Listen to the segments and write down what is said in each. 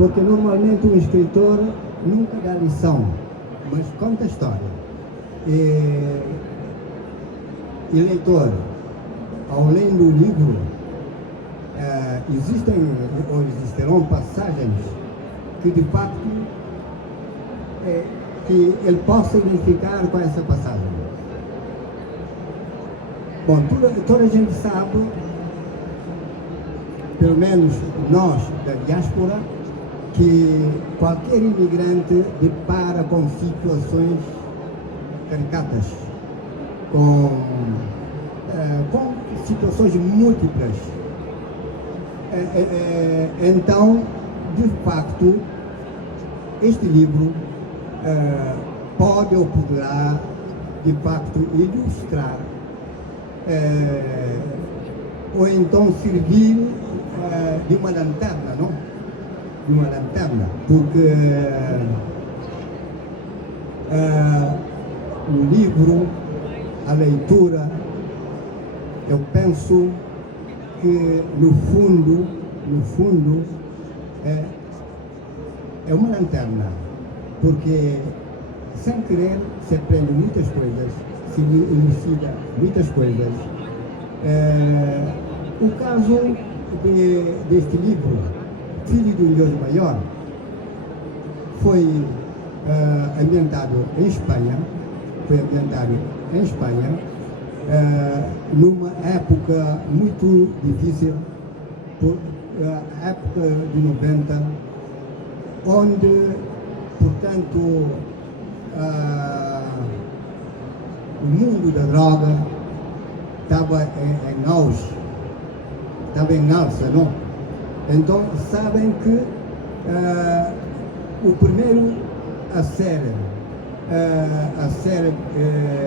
Porque normalmente um escritor nunca dá lição, mas conta história. E leitor, ao ler o livro, existirão passagens que de facto que ele possa identificar com essa passagem. Bom, toda a gente sabe, pelo menos nós da diáspora, que qualquer imigrante depara com situações caricatas, com situações múltiplas. Então, de facto, este livro pode ou poderá, de facto, ilustrar ou então servir de uma lanterna, não? De uma lanterna, porque o livro, a leitura, eu penso que no fundo é uma lanterna, porque sem querer se aprende muitas coisas, se elucida muitas coisas. O caso deste livro, Filho de um Deus Maior, foi ambientado em Espanha, numa época muito difícil, a época de 90, onde, portanto, o mundo da droga estava em auge, estava em alça, não? Então, sabem que o primeiro a ser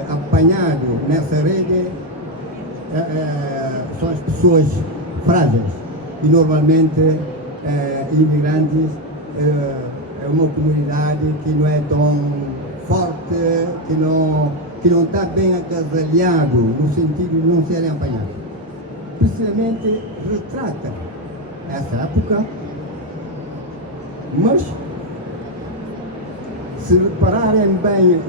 apanhado nessa rede são as pessoas frágeis e normalmente imigrantes. É uma comunidade que não é tão forte, que não está bem agasalhado, no sentido de não serem apanhados. Precisamente retrata essa época, mas se repararem bem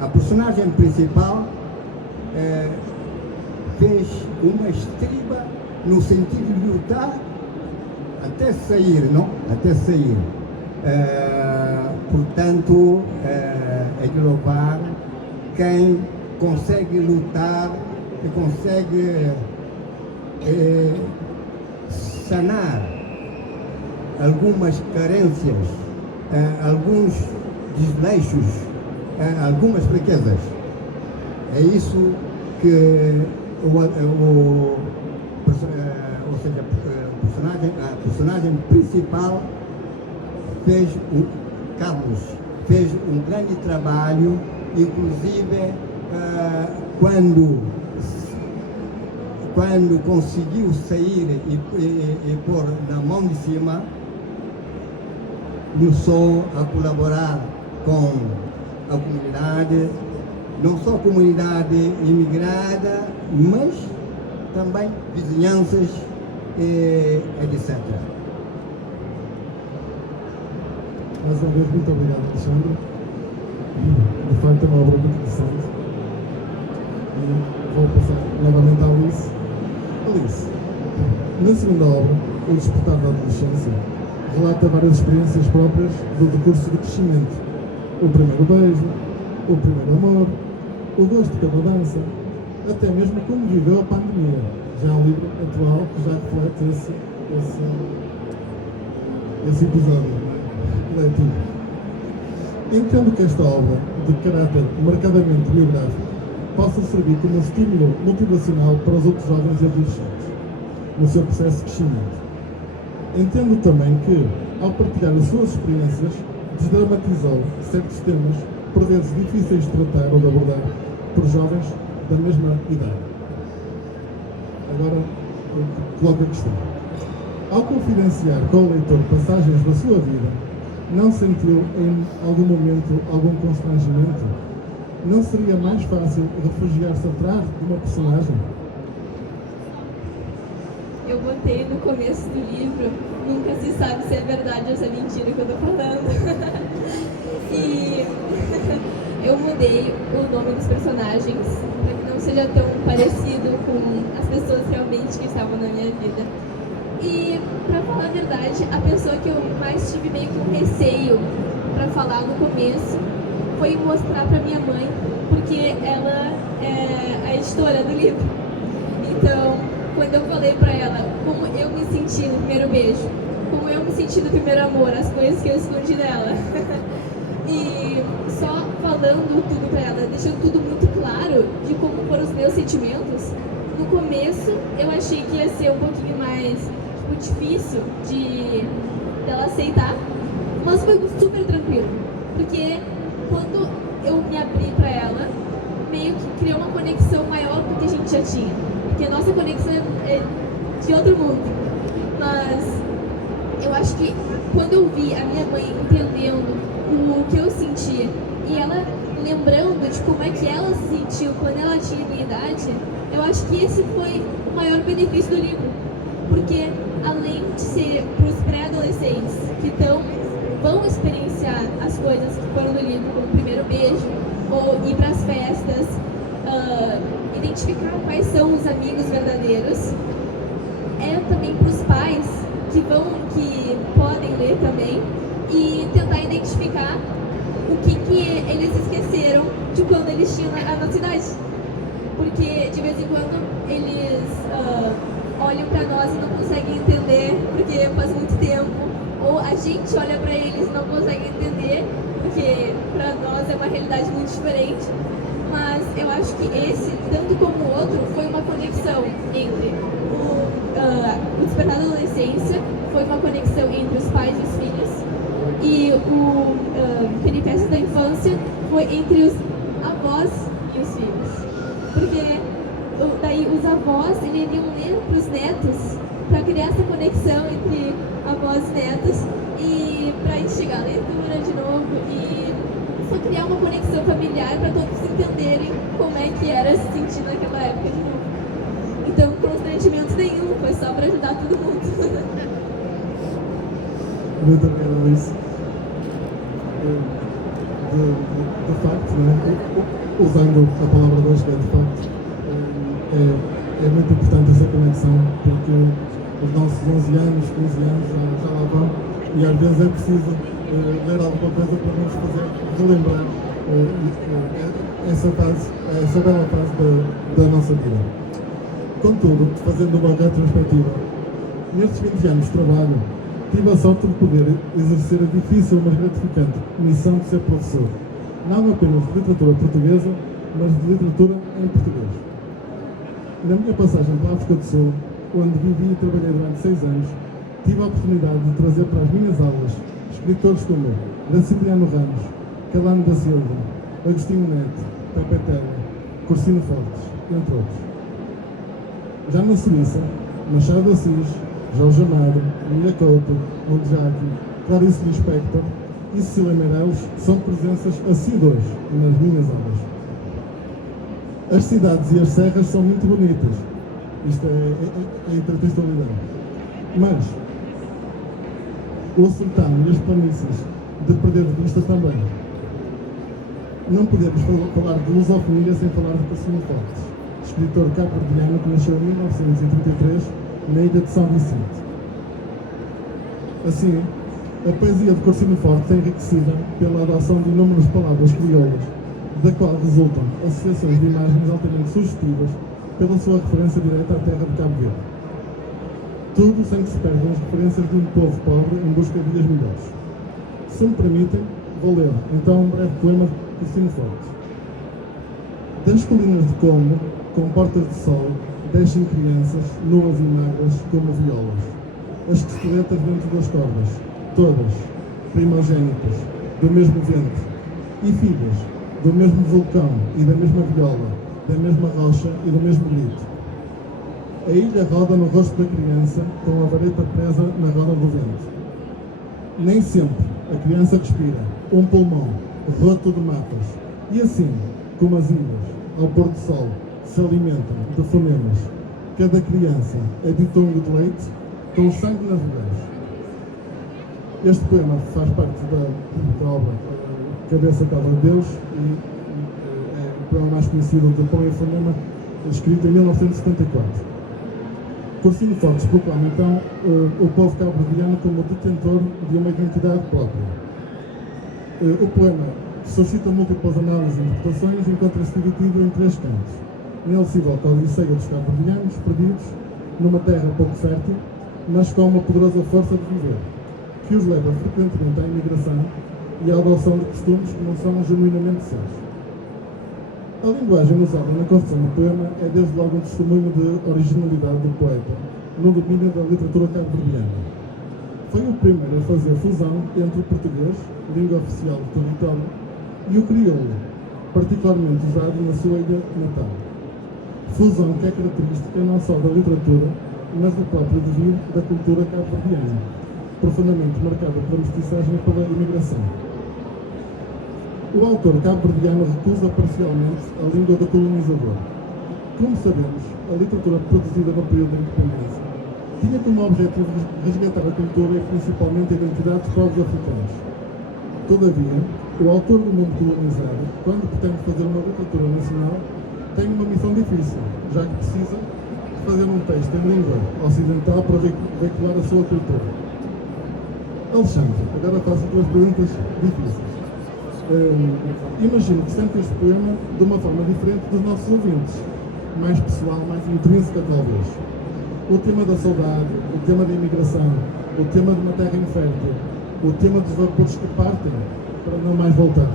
a personagem principal fez uma estriba no sentido de lutar até sair, não? Até sair. Portanto, é de louvar quem consegue lutar e consegue sanar algumas carências, alguns desleixos, algumas fraquezas. É isso que a personagem principal fez, Carlos, fez um grande trabalho, inclusive quando conseguiu sair e pôr na mão de cima, começou a colaborar com a comunidade, não só a comunidade imigrada, mas também vizinhanças, etc. Mais uma vez, muito obrigado, Alexandre. De facto, é uma obra muito interessante. E vou passar novamente à Alice. Alice, na segunda obra, O Despertar da Adolescência, relata várias experiências próprias do percurso de crescimento. O primeiro beijo, o primeiro amor, o gosto pela dança, até mesmo como viveu a pandemia. Já é um livro atual que já reflete esse episódio letivo. Entendo que esta obra, de caráter marcadamente biográfico, possa servir como estímulo motivacional para os outros jovens e adolescentes, no seu processo de crescimento. Entendo também que, ao partilhar as suas experiências, desdramatizou certos temas, por vezes difíceis de tratar ou de abordar, por jovens da mesma idade. Agora, eu coloco a questão. Ao confidenciar com o leitor passagens da sua vida, não sentiu em algum momento algum constrangimento? Não seria mais fácil refugiar-se atrás de uma personagem? eu botei no começo do livro, nunca se sabe se é verdade ou se é mentira que eu tô falando. E eu mudei o nome dos personagens para que não seja tão parecido com as pessoas realmente que estavam na minha vida. E, pra falar a verdade, a pessoa que eu mais tive meio que um receio pra falar no começo foi mostrar pra minha mãe, porque ela é a editora do livro. Então, quando eu falei pra ela como eu me senti no primeiro beijo, como eu me senti no primeiro amor, as coisas que eu escondi dela, e só falando tudo pra ela, deixando tudo muito claro de como foram os meus sentimentos, no começo eu achei que ia ser um pouquinho mais difícil de dela aceitar, mas foi super tranquilo, porque quando eu me abri pra ela, meio que criou uma conexão maior do que a gente já tinha, porque a nossa conexão é de outro mundo. Mas eu acho que quando eu vi a minha mãe entendendo o que eu sentia e ela lembrando de como é que ela se sentiu quando ela tinha a minha idade, eu acho que esse foi o maior benefício do livro, porque além de ser para os pré-adolescentes que vão experienciar as coisas que foram no livro, como o primeiro beijo, ou ir para as festas, identificar quais são os amigos verdadeiros, é também para os pais que podem ler também e tentar identificar o que eles esqueceram de quando eles tinham a nossa idade. Porque de vez em quando eles olham pra nós e não conseguem entender porque faz muito tempo, ou a gente olha pra eles e não consegue entender porque pra nós é uma realidade muito diferente. Mas eu acho que esse, tanto como o outro, foi uma conexão entre o Despertar da Adolescência, foi uma conexão entre os pais e os filhos, e o Peripécias da Infância foi entre os avós e os filhos. Porque daí os avós iriam ler para os netos para criar essa conexão entre avós e netos e para instigar a leitura de novo e só criar uma conexão familiar para todos entenderem como é que era se sentir naquela época de novo. Então, constrangimento nenhum, foi só para ajudar todo mundo. Muito obrigado, Alice. De facto, né? Usando a palavra de hoje, que é de facto, é muito importante essa conexão, porque os nossos 11 anos, 15 anos já lá vão, e às vezes é preciso ler alguma coisa para nos fazer relembrar essa bela fase da nossa vida. Contudo, fazendo uma retrospectiva, nestes 20 anos de trabalho, tive a sorte de poder exercer a difícil, mas gratificante missão de ser professor, não apenas de literatura portuguesa, mas de literatura em português. Na minha passagem para a África do Sul, onde vivi e trabalhei durante 6 anos, tive a oportunidade de trazer para as minhas aulas escritores como Graciliano Ramos, Calano da Silva, Agostinho Neto, Pepe Terra, Corsino Fortes, entre outros. Já na Suíça, Machado de Assis, Jorge Amado, Mia Couto, Mondjaki, Clarice Lispector e Cecília Meirelles são presenças assíduas nas minhas aulas. As cidades e as serras são muito bonitas, isto é intertextualidade, mas o sertão e as planícies de perder de vista também. Não podemos falar de lusofonia sem falar de Corsino Fortes, escritor cabo-verdiano que nasceu em 1933 na ilha de São Vicente. Assim, a poesia de Corsino Fortes é enriquecida pela adoção de inúmeras palavras crioulas, da qual resultam associações de imagens altamente sugestivas pela sua referência direta à terra de Cabo Verde. Tudo sem que se perdam as referências de um povo pobre em busca de dias melhores. Se me permitem, vou ler então um breve poema de Corsino Fortes. Das colinas de Congo, com portas de sol, descem crianças, nuas e magras como violas. As esqueletas dentro das cordas, todas, primogênitas, do mesmo vento, e filhas, do mesmo vulcão e da mesma viola, da mesma rocha e do mesmo grito. A ilha roda no rosto da criança, com a vareta presa na roda do vento. Nem sempre a criança respira, um pulmão, roto de mapas, e assim, como as ilhas, ao pôr do sol, se alimentam de fonemas. Cada criança é de tongo de leite com sangue nas veias. Este poema faz parte da obra Cabeça Cabra de Deus e é o poema mais conhecido de Pão e Fonema, escrito em 1974. Corsino Fortes proclama então o povo cabo-verdiano como detentor de uma identidade própria. O poema suscita múltiplas análises e interpretações e encontra-se dividido em 3 cantos. Nele se evoca a odisseia dos cabo-verdianos perdidos numa terra pouco fértil, mas com uma poderosa força de viver, que os leva frequentemente à imigração e à adoção de costumes que não são genuinamente seus. A linguagem usada na construção do poema é desde logo um testemunho de originalidade do poeta no domínio da literatura cabo-verdiana. Foi o primeiro a fazer fusão entre o português, língua oficial do território, e o crioulo, particularmente usado na sua ilha natal. Fusão que é característica não só da literatura, mas do próprio devir da cultura cabo-verdiana, profundamente marcada pela mestiçagem e pela imigração. O autor cabo-verdiano recusa parcialmente a língua do colonizador. Como sabemos, a literatura produzida no período da independência tinha como objetivo resgatar a cultura e principalmente a identidade dos povos africanos. Todavia, o autor do mundo colonizado, quando pretende fazer uma literatura nacional, tem uma missão difícil, já que precisa fazer um texto em língua ocidental para veicular a sua cultura. Alexandre, agora faço 2 perguntas difíceis. Imagino que sente este poema de uma forma diferente dos nossos ouvintes, mais pessoal, mais intrínseca talvez. O tema da saudade, o tema da imigração, o tema de uma terra infértil, o tema dos vapores que partem para não mais voltar.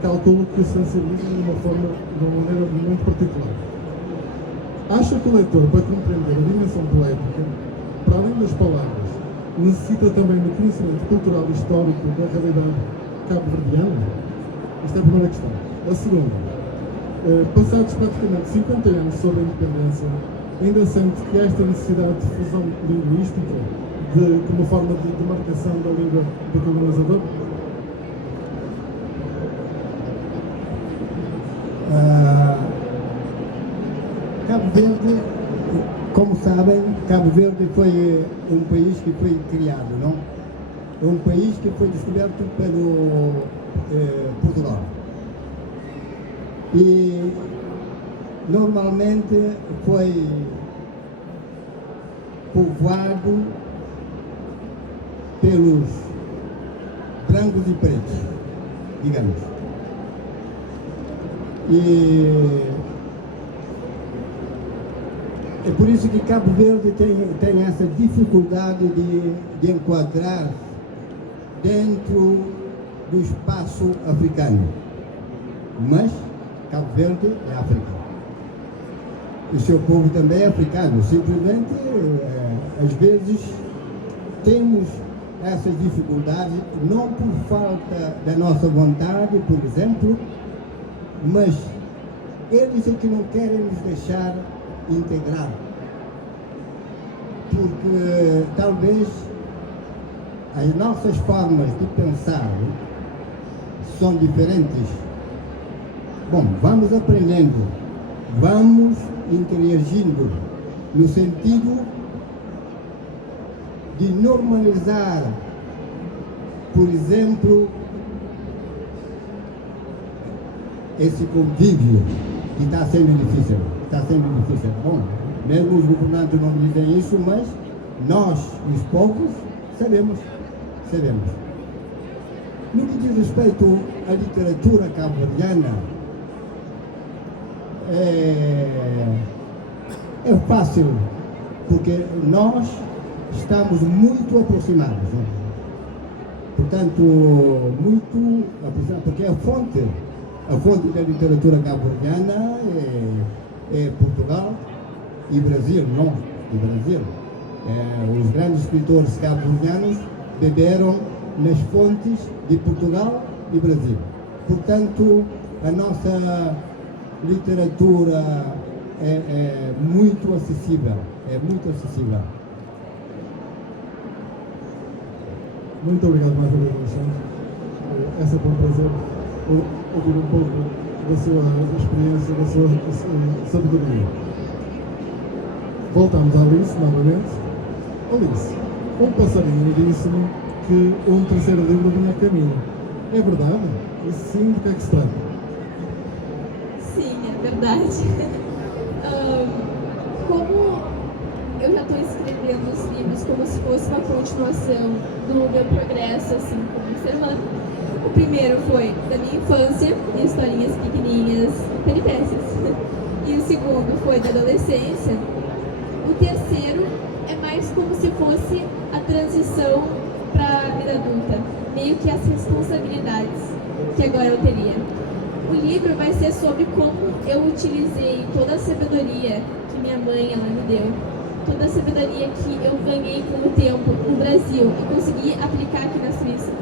Calculo que o sensibiliza de uma maneira muito particular. Acha que o leitor, para compreender a dimensão poética, para além das palavras, necessita também do conhecimento cultural e histórico da realidade cabo-verdiana? Esta é a primeira questão. A segunda, passados praticamente 50 anos sobre a independência, ainda sente que esta necessidade de fusão linguística como forma de demarcação da língua do colonizador? Cabo Verde, como sabem, Cabo Verde foi um país que foi criado, não? É um país que foi descoberto pelo Portugal. E normalmente foi povoado pelos brancos e pretos, digamos. E é por isso que Cabo Verde tem essa dificuldade de enquadrar dentro do espaço africano. Mas Cabo Verde é África. O seu povo também é africano. Simplesmente, às vezes, temos essas dificuldades, não por falta da nossa vontade, por exemplo, mas eles é que não querem nos deixar integrar, porque talvez as nossas formas de pensar são diferentes. Bom, vamos aprendendo, vamos interagindo no sentido de normalizar, por exemplo, esse convívio que está sendo difícil. Bom, mesmo os governantes não dizem isso, mas nós, os povos, sabemos. No que diz respeito à literatura cabo-verdiana, é fácil, porque nós estamos muito aproximados, né? Portanto, muito aproximados, porque a fonte da literatura cabo-verdiana é Portugal e Brasil, não? E Brasil. Os grandes escritores cabo-verdianos beberam nas fontes de Portugal e Brasil. Portanto, a nossa literatura é muito acessível. Muito obrigado mais uma vez, Alexandre. É sempre um prazer ouvir um pouco da sua experiência, da sua sabedoria. voltamos a Alice novamente. Alice, um passarinho disse-me que um terceiro livro vinha a caminho. É verdade? E se sim, do que é que se trata? Sim, é verdade. Como eu já estou escrevendo os livros como se fosse uma continuação do meu progresso, assim, como ser humano. O primeiro foi da minha infância, historinhas pequenininhas, peripécias. E o segundo foi da adolescência. O terceiro é mais como se fosse a transição para a vida adulta, meio que as responsabilidades que agora eu teria. O livro vai ser sobre como eu utilizei toda a sabedoria que minha mãe ela me deu, toda a sabedoria que eu ganhei com o tempo no Brasil e consegui aplicar aqui na Suíça.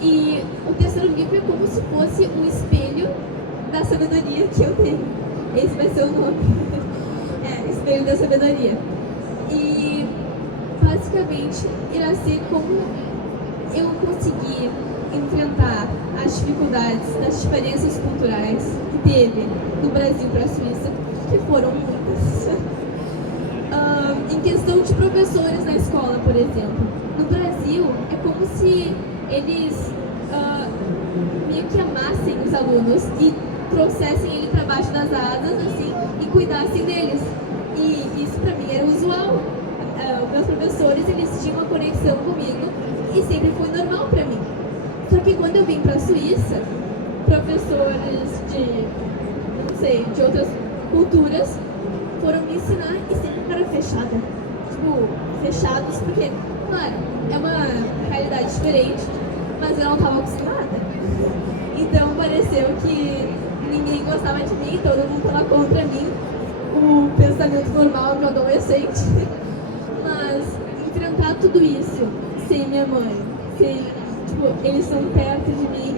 E o terceiro livro é como se fosse um espelho da sabedoria que eu tenho. Esse vai ser o nome. Espelho da sabedoria. E basicamente irá ser como eu consegui enfrentar as dificuldades das diferenças culturais que teve do Brasil para a Suíça, que foram muitas. Em questão de professores na escola, por exemplo. No Brasil, é como se eles meio que amassem os alunos e trouxessem ele para baixo das asas, assim, e cuidassem deles. E isso para mim era usual. Meus professores, eles tinham uma conexão comigo e sempre foi normal para mim. Só que quando eu vim para a Suíça, professores de outras culturas foram me ensinar e sempre ficaram fechados. Tipo, fechados porque, claro, é uma realidade diferente, mas eu não estava acostumada. Então pareceu que ninguém gostava de mim, todo mundo estava contra mim, o pensamento normal de um adolescente. Mas enfrentar tudo isso sem minha mãe, eles são perto de mim,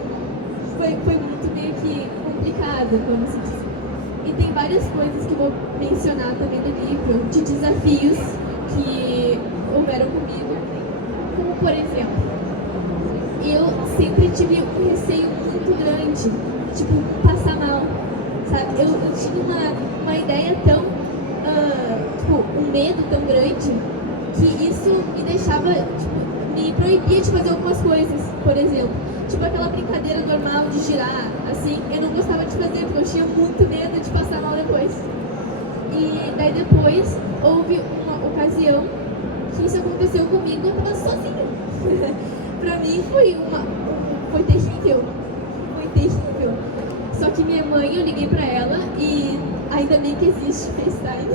foi muito meio que complicado, como se diz. E tem várias coisas que eu vou mencionar também no livro, de desafios que houveram comigo, como por exemplo, eu sempre tive um receio muito grande, passar mal, sabe? Eu tinha uma ideia tão, um medo tão grande, que isso me deixava, me proibia de fazer algumas coisas, por exemplo, aquela brincadeira normal de girar, assim, eu não gostava de fazer, porque eu tinha muito medo de passar mal depois. E daí depois, houve uma ocasião que isso aconteceu comigo, eu estava sozinha. Pra mim foi terrível, Só que minha mãe, eu liguei pra ela e ainda bem que existe FaceTime,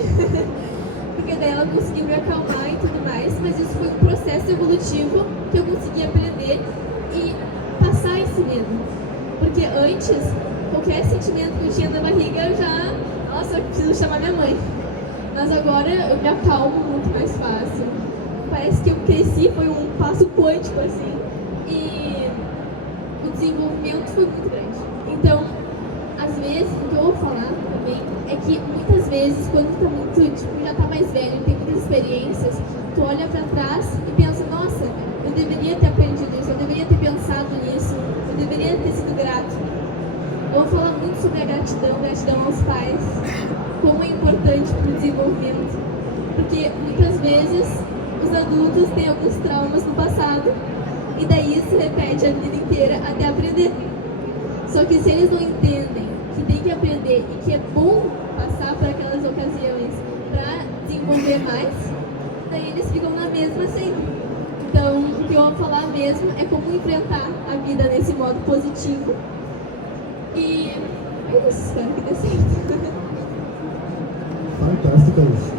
porque daí ela conseguiu me acalmar e tudo mais, mas isso foi um processo evolutivo que eu consegui aprender e passar esse medo. Porque antes, qualquer sentimento que eu tinha na barriga, eu já, nossa, eu preciso chamar minha mãe. Mas agora eu me acalmo muito mais fácil. Parece que eu cresci, foi um passo quântico, assim, e o desenvolvimento foi muito grande. Então, às vezes, o que eu vou falar também é que muitas vezes, quando tu tá muito, já tá mais velho, tem muitas experiências, tu olha pra trás e pensa, nossa, eu deveria ter aprendido isso, eu deveria ter pensado nisso, eu deveria ter sido grato. Eu vou falar muito sobre a gratidão aos pais, como é importante para o desenvolvimento, porque muitas vezes os adultos têm alguns traumas no passado e daí se repete a vida inteira até aprender. Só que se eles não entendem que tem que aprender e que é bom passar por aquelas ocasiões para desenvolver mais, daí eles ficam na mesma sempre. Então, o que eu vou falar mesmo é como enfrentar a vida nesse modo positivo. E é isso, espero que dê certo. Fantástico, Alice.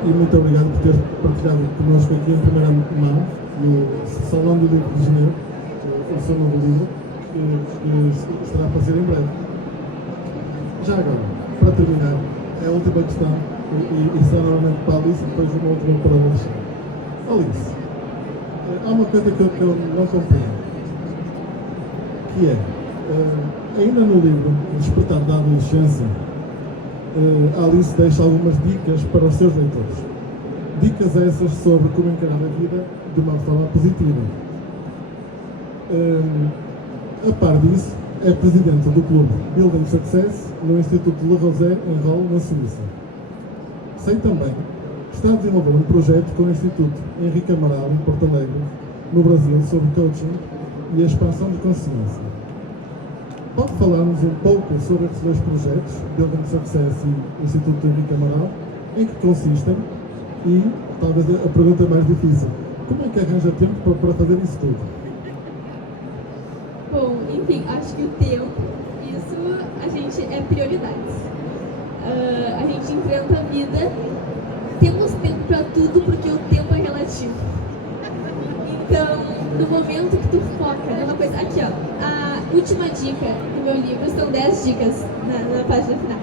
E muito obrigado por ter partilhado connosco aqui em primeira mão no Salão do Livro de Janeiro, o seu novo livro, que estará a aparecer em breve. Já agora, para terminar, é a última questão, e será normalmente para a Alice, e depois uma última para a Alexandre. Alice, há uma coisa que eu não compreendo, que é, ainda no livro O Despertar da Adolescência, a Alice deixa algumas dicas para os seus leitores. Dicas essas sobre como encarar a vida de uma forma positiva. A par disso, é presidente do clube Building Success no Instituto Le Rosé, em Rolle, na Suíça. Sei também que está a desenvolver um projeto com o Instituto Henrique Amaral, em Porto Alegre, no Brasil, sobre coaching e a expansão de consciência. Pode falar-nos um pouco sobre estes dois projetos, Building Success e o Instituto Henrique Amaral, em que consistem e, talvez a pergunta mais difícil, como é que arranja tempo para fazer isso tudo? Bom, enfim, acho que o tempo, isso a gente é prioridades. A gente enfrenta a vida, temos tempo para tudo porque o tempo é relativo. Então, no momento que tu foca numa coisa, aqui ó, a última dica do meu livro são 10 dicas na página final.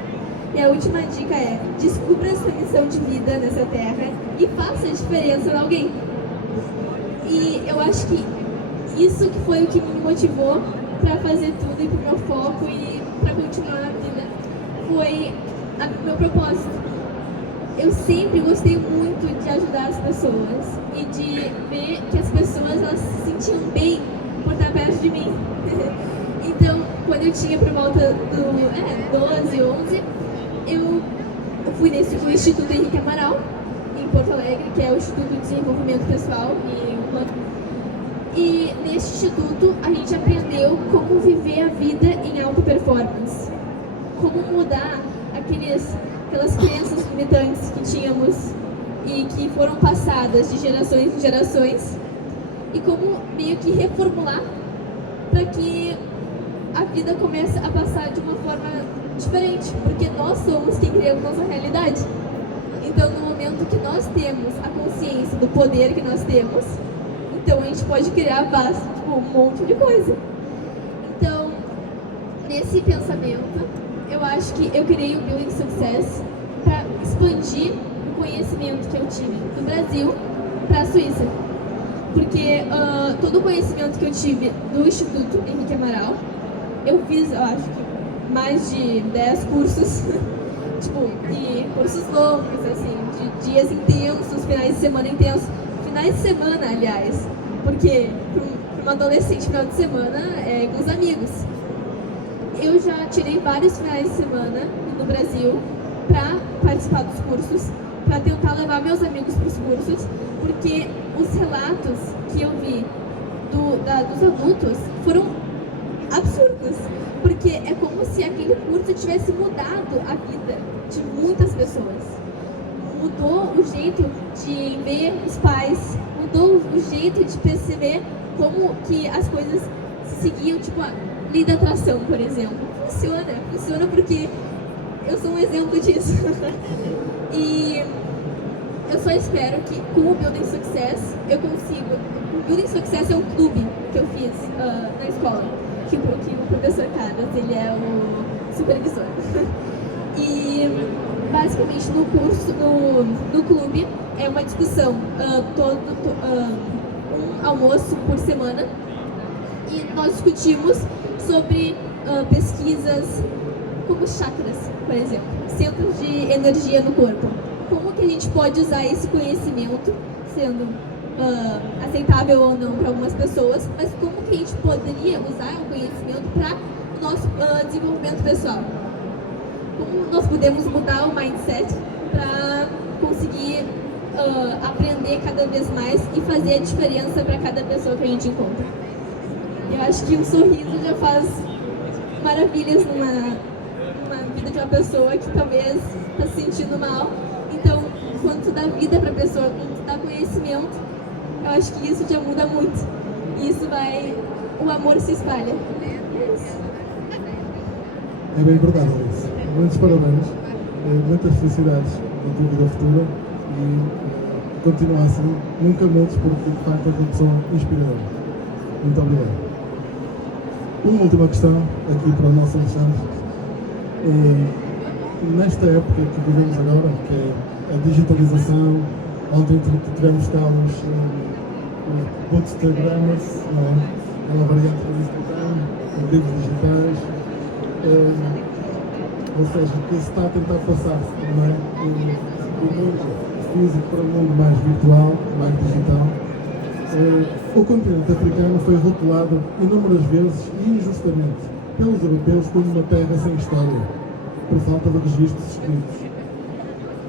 E a última dica é: descubra a sua missão de vida nessa terra e faça a diferença em alguém. E eu acho que isso que foi o que me motivou para fazer tudo e pro meu foco e para continuar a vida foi o meu propósito. Eu sempre gostei muito de ajudar as pessoas e de ver que as pessoas elas se sentiam bem por estar perto de mim. Então, quando eu tinha por volta do 12, 11, eu fui no Instituto Henrique Amaral, em Porto Alegre, que é o Instituto de Desenvolvimento Pessoal e Humano. E neste instituto a gente aprendeu como viver a vida em alta performance, como mudar aquelas crenças limitantes que tínhamos e que foram passadas de gerações em gerações e como meio que reformular para que a vida comece a passar de uma forma diferente, porque nós somos quem criamos nossa realidade. Então, no momento que nós temos a consciência do poder que nós temos, então a gente pode criar um monte de coisa. Então, nesse pensamento, eu acho que eu criei o Building Success para expandir o conhecimento que eu tive do Brasil para a Suíça. Porque todo o conhecimento que eu tive do Instituto Henrique Amaral, eu fiz, eu acho que mais de 10 cursos, e cursos longos, assim, de dias intensos, finais de semana intensos. Finais de semana, aliás, porque para uma adolescente, final de semana é com os amigos. Eu já tirei vários finais de semana no Brasil para participar dos cursos, para tentar levar meus amigos para os cursos, porque os relatos que eu vi dos adultos foram absurdos, porque é como se aquele curso tivesse mudado a vida de muitas pessoas. Mudou o jeito de ver os pais, mudou o jeito de perceber como que as coisas seguiam, a lei da atração, por exemplo. Funciona porque eu sou um exemplo disso. E eu só espero que com o Building Success eu consiga. O Building Success é um clube que eu fiz na escola, que o professor Carlos, ele é o supervisor. E basicamente no curso, no clube, é uma discussão, um almoço por semana, e nós discutimos sobre pesquisas como chakras, por exemplo, centros de energia no corpo. Como que a gente pode usar esse conhecimento, sendo aceitável ou não para algumas pessoas, mas como que a gente poderia usar o conhecimento para o nosso desenvolvimento pessoal? Como nós podemos mudar o mindset para conseguir aprender cada vez mais e fazer a diferença para cada pessoa que a gente encontra. Eu acho que um sorriso já faz maravilhas numa vida de uma pessoa que talvez está se sentindo mal. Então, quando tu dá vida para a pessoa, quando tu dá conhecimento, eu acho que isso já muda muito. E isso o amor se espalha. É bem verdade, Alice. Muitos parabéns, muitas felicidades na tua vida futura e continua assim, nunca mudes, porque de facto és uma pessoa inspiradora. Muito obrigado. Uma última questão aqui para o nosso Alexandre. Nesta época que vivemos agora, que é a digitalização, ontem tivemos cá os bookstagrammers, não é? É uma variante do Instagram, os livros digitais, ou seja, o que se está a tentar passar, não é? Do mundo físico para o mundo mais virtual, mais digital. O continente africano foi rotulado inúmeras vezes e injustamente pelos europeus como uma terra sem história, por falta de registros escritos.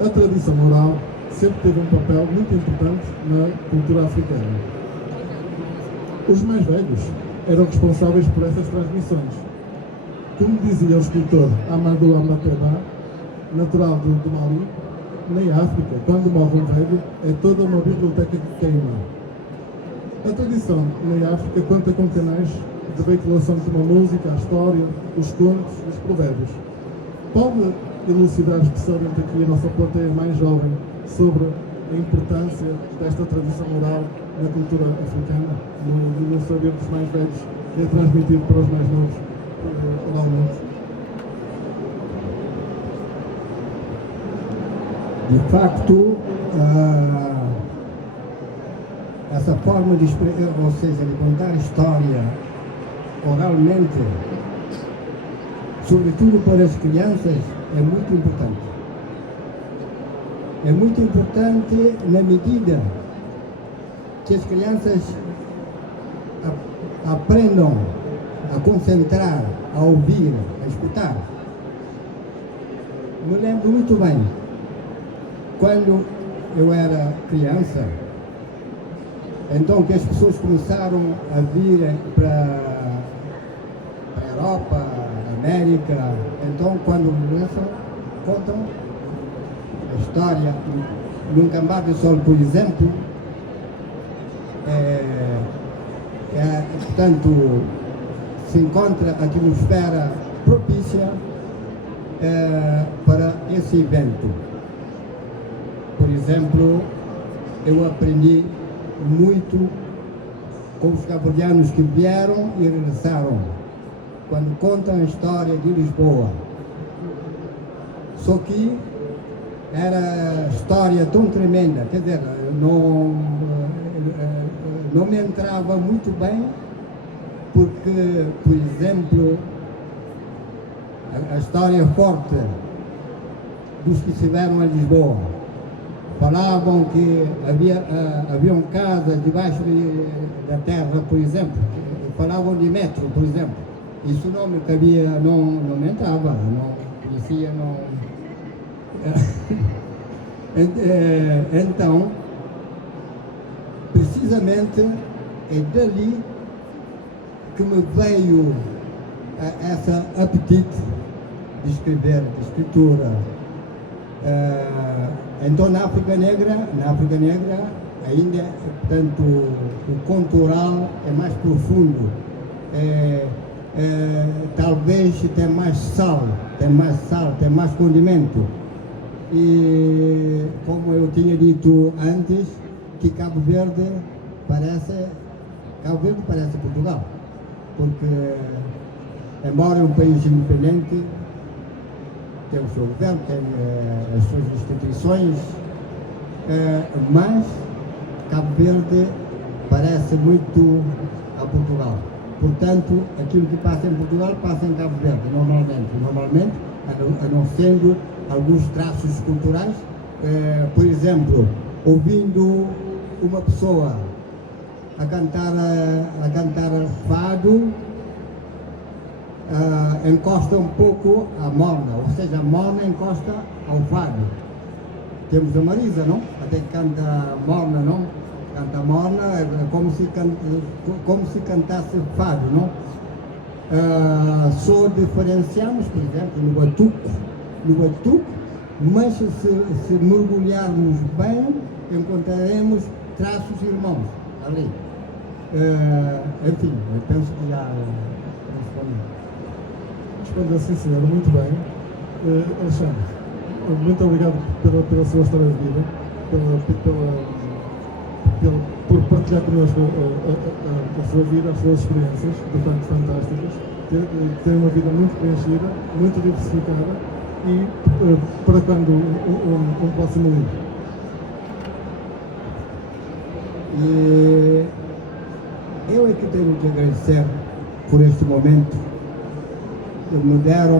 A tradição oral sempre teve um papel muito importante na cultura africana. Os mais velhos eram responsáveis por essas transmissões. Como dizia o escritor Amadou Amateba, natural do Mali, na África, quando morre um velho, é toda uma biblioteca que queima. A tradição na África conta com canais de veiculação como a música, a história, os contos, os provérbios. Pode elucidar especialmente aqui a nossa plateia mais jovem sobre a importância desta tradição oral na cultura africana, no saber dos mais velhos que é transmitido para os mais novos oralmente? De facto, essa forma de expressar, ou seja, de contar história oralmente, sobretudo para as crianças, é muito importante. É muito importante na medida que as crianças aprendam a concentrar, a ouvir, a escutar. Me lembro muito bem, quando eu era criança, então que as pessoas começaram a vir para a Europa, América, então quando começam, contam a história. Num Cambar de Sol, por exemplo, portanto, se encontra a atmosfera propícia para esse evento. Por exemplo, eu aprendi muito com os cabo-verdianos que vieram e regressaram, quando contam a história de Lisboa. Só que era história tão tremenda, quer dizer, não me entrava muito bem, porque, por exemplo, a história forte dos que estiveram em Lisboa. Falavam que haviam casas debaixo da terra, por exemplo. Falavam de metro, por exemplo. Isso não me cabia, não me entrava, não conhecia, não... Então, precisamente é dali que me veio essa apetite de escrever, de escritura. Então na África Negra ainda, portanto, o conto oral é mais profundo, talvez tem mais sal, tem mais condimento. E como eu tinha dito antes, que Cabo Verde parece Portugal, porque embora é um país independente, tem o seu governo, tem as suas instituições, mas Cabo Verde parece muito a Portugal. Portanto, aquilo que passa em Portugal passa em Cabo Verde, normalmente, a não sendo alguns traços culturais. Por exemplo, ouvindo uma pessoa a cantar fado, encosta um pouco a morna, ou seja, a morna encosta ao fado. Temos a Marisa, não? Até que canta morna, não? Canta morna, como se cantasse fado, não? Só diferenciamos, por exemplo, no batuque, mas se mergulharmos bem, encontraremos traços irmãos ali. Enfim, eu penso que já respondi. Respondeu, sim senhor, muito bem. Alexandre, muito obrigado pela sua história de vida, por partilhar connosco a sua vida, as suas experiências, portanto fantásticas. Tem uma vida muito preenchida, muito diversificada e para quando um próximo livro? E eu é que tenho que agradecer por este momento que me deram